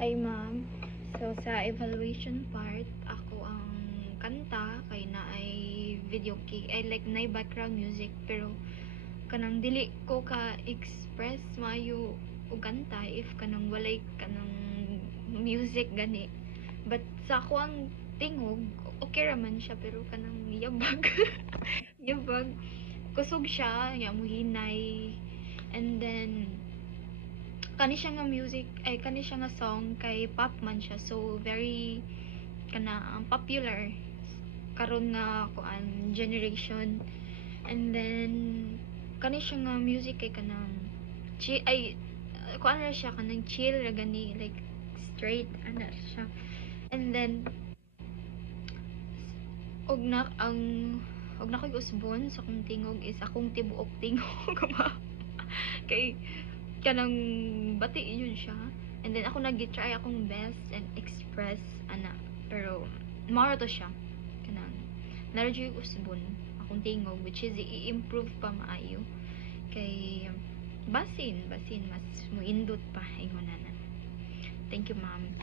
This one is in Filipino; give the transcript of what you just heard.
Hi ma'am. So sa evaluation part, ako ang kanta kay na ay video key ay like na background music pero kanang dili ko ka express maayo og kanta if kanang walay kanang music gani. But sa ako ang tingog okay raman siya pero kanang yabag yabag kusog siya ya muhinay, and then kani siya nga music ay kani siya nga song kay pop man siya, so very kana popular karon nga kuan generation. And then kani siya nga music kay kanang chill ay kuan ra siya kanang chill ra gani like straight ana siya. And then og na ang og na ko'y usbon sa kong tingog is akong tibuok tingog kay kanang bati yun siya, and then ako nag-try akong best and express ana pero mao to siya kanang narajay usbon akong tingog which is i-improve pa maayo kay basin mas muindot pa ingon na. Thank you ma'am.